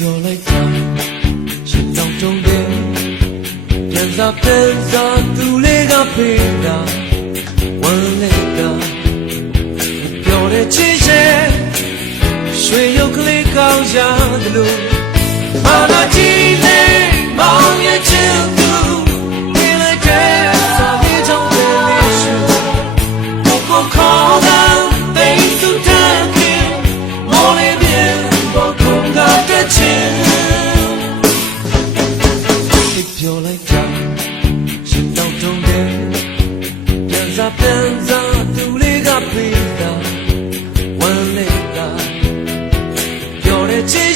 ပြောလိုက်တာရှင်တောင်တုံးတယ်ပြန်စားသူလေးကဖေးတာဝမ်းလေးကပြောတဲ့ချစ်ရဲ့ရွှေရုပ်ကလေးကောင်းရတယ်လို့မာနာကြည့်နေမောင်ရဲ့ချစ်သူနေလိုက်တဲ့စာလေးချောင်းတဲ့လေးရှူကိုခေါ်တာသိသူတက်ခင်မော်လေးပြေဘောကုန်းကတဲ့ချစ်ပြောလိုက်တာရှင်တောင်တုံးတယ်ပြန်စားသူလေးကဖေးတာဝမ်းလေးကပြောတဲ့ချစ်